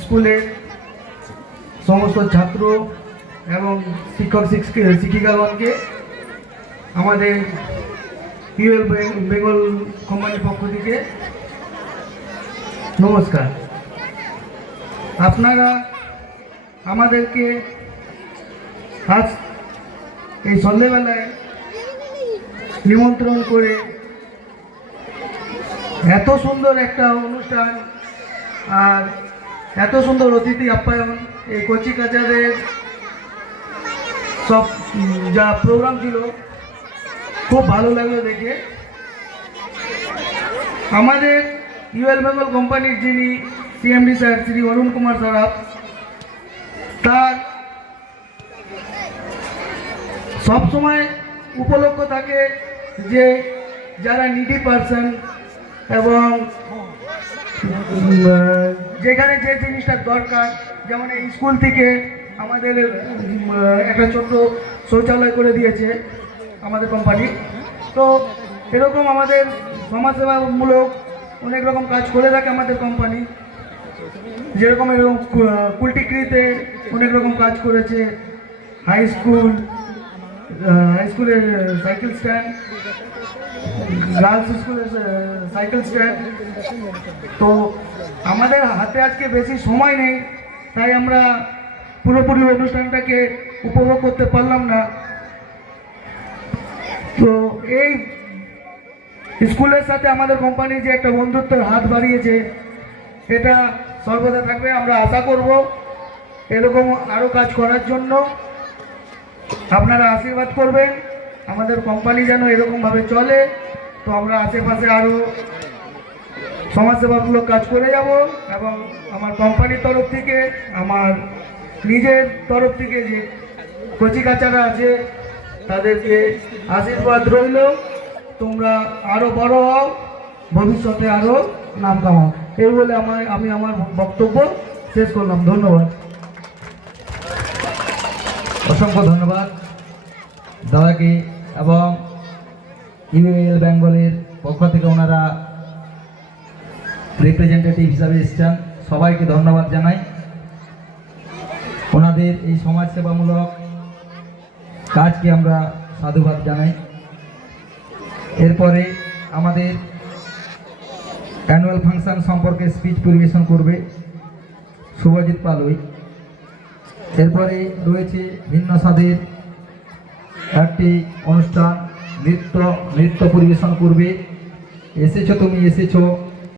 স্কুলের সমস্ত ছাত্র এবং শিক্ষক শিক্ষি- শিক্ষিকাগণকে আমাদের ইউএল বেঙ্গল কোম্পানির পক্ষ থেকে নমস্কার। আপনারা আমাদেরকে আজ এই সন্ধেবেলায় নিমন্ত্রণ করে এত সুন্দর একটা অনুষ্ঠান আর এত সুন্দর অতিথি আপ্যায়ন, এই কচি কাচাদের সব যা প্রোগ্রাম ছিল, খুব ভালো লাগল দেখে। আমাদের ইউএল বেঙ্গল কোম্পানির যিনি সিএমডি স্যার শ্রী অরুণ কুমার সারাফ তার সব সময় উপলক্ষ থাকে যে যারা নিডি পারসন এবং যেখানে যে জিনিসটা দরকার, যেমন এই স্কুল থেকে আমাদের একটা ছোট্ট শৌচালয় করে দিয়েছে আমাদের কোম্পানি তো এরকম আমাদের সমাজসেবামূলক অনেক রকম কাজ করে থাকে আমাদের কোম্পানি যেরকম এরকম কুলটিক্রিতে অনেক রকম কাজ করেছে। হাই স্কুল হাই স্কুলের সাইকেল স্ট্যান্ড গার্লস স্কুলের সাইকেল স্ট্যান্ড তো আমাদের হাতে আজকে বেশি সময় নেই, তাই আমরা পুরোপুরি অনুষ্ঠানটাকে উপভোগ করতে পারলাম না। তো এই স্কুলের সাথে আমাদের কোম্পানি যে একটা বন্ধুত্বের হাত বাড়িয়েছে, এটা সর্বদা থাকবে। আমরা আশা করব এরকম আরও কাজ করার জন্য। আপনারা আশীর্বাদ করবেন, আমাদের কোম্পানি যেন এরকমভাবে চলে। তো আমরা আশেপাশে আরও সমাজসেবামূলক কাজ করে যাব এবং আমার কোম্পানির তরফ থেকে, আমার নিজের তরফ থেকে যে কচিকাচারা আছে, তাদেরকে আশীর্বাদ রইল। তোমরা আরও বড় হও, ভবিষ্যতে আরও নাম কামাও। এই বলে আমার আমি আমার বক্তব্য শেষ করলাম। ধন্যবাদ। অসংখ্য ধন্যবাদ। দাদাকে এবং ইউএল বেঙ্গলের পক্ষ থেকে ওনারা রিপ্রেজেন্টেটিভ হিসাবে এসছেন। সবাইকে ধন্যবাদ জানাই। ওনাদের এই সমাজসেবামূলক কাজকে আমরা সাধুবাদ জানাই। এরপরে আমাদের অ্যানুয়াল ফাংশন সম্পর্কে স্পিচ পরিবেশন করবে শুভজিৎ পালুই। এরপরে রয়েছে ভিন্ন স্বাদের একটি অনুষ্ঠান নৃত্য নৃত্য পরিবেশন করবে। এসেছ তুমি এসেছ।